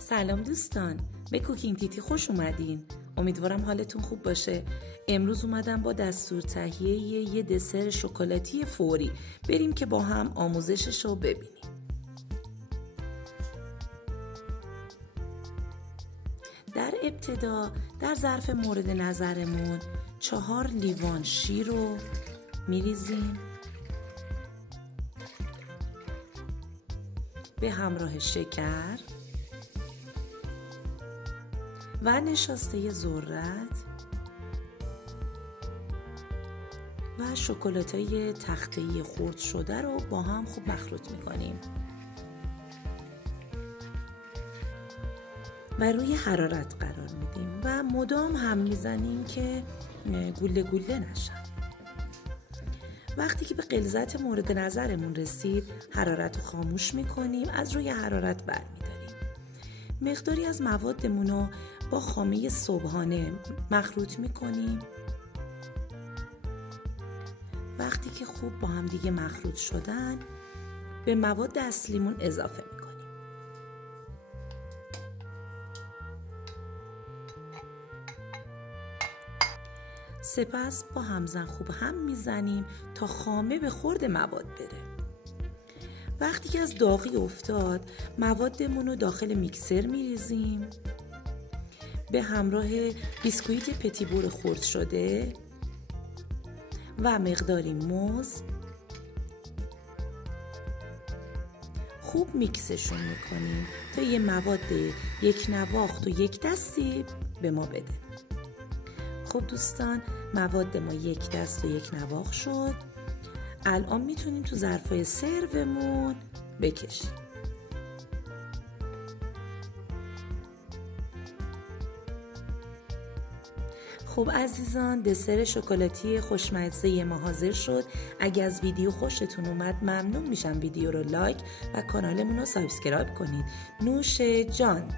سلام دوستان، به کوکینگ تیتی خوش اومدین. امیدوارم حالتون خوب باشه. امروز اومدم با دستور تهیه یه دسر شکلاتی فوری بریم که با هم آموزشش رو ببینیم. در ابتدا در ظرف مورد نظرمون 4 لیوان شیر رو میریزیم به همراه شکر و نشاسته ذرت و شکلاتای تخته‌ای خرد شده رو با هم خوب مخلوط میکنیم و روی حرارت قرار میدیم و مدام هم میزنیم که گوله گوله نشن. وقتی که به غلظت مورد نظرمون رسید حرارت رو خاموش میکنیم، از روی حرارت برمیداریم. مقداری از موادمون رو با خامه صبحانه مخلوط میکنیم. وقتی که خوب با هم دیگه مخلوط شدن به مواد اصلیمون اضافه میکنیم. سپس با همزن خوب هم میزنیم تا خامه به خورد مواد بره. وقتی که از داغی افتاد موادمون رو داخل میکسر میریزیم به همراه بیسکویت پتیبور خرد شده و مقداری موز. خوب میکسشون میکنیم تا یه مواد یک نواخت و یک دستی به ما بده. خب دوستان، مواد ما یک دست و یک نواخت شد. الان میتونیم تو ظرفای سرومون بکشیم. خب عزیزان، دسر شکلاتی خوشمزه ما حاضر شد. اگه از ویدیو خوشتون اومد ممنون میشم ویدیو رو لایک و کانالمون رو سابسکرایب کنید. نوش جان.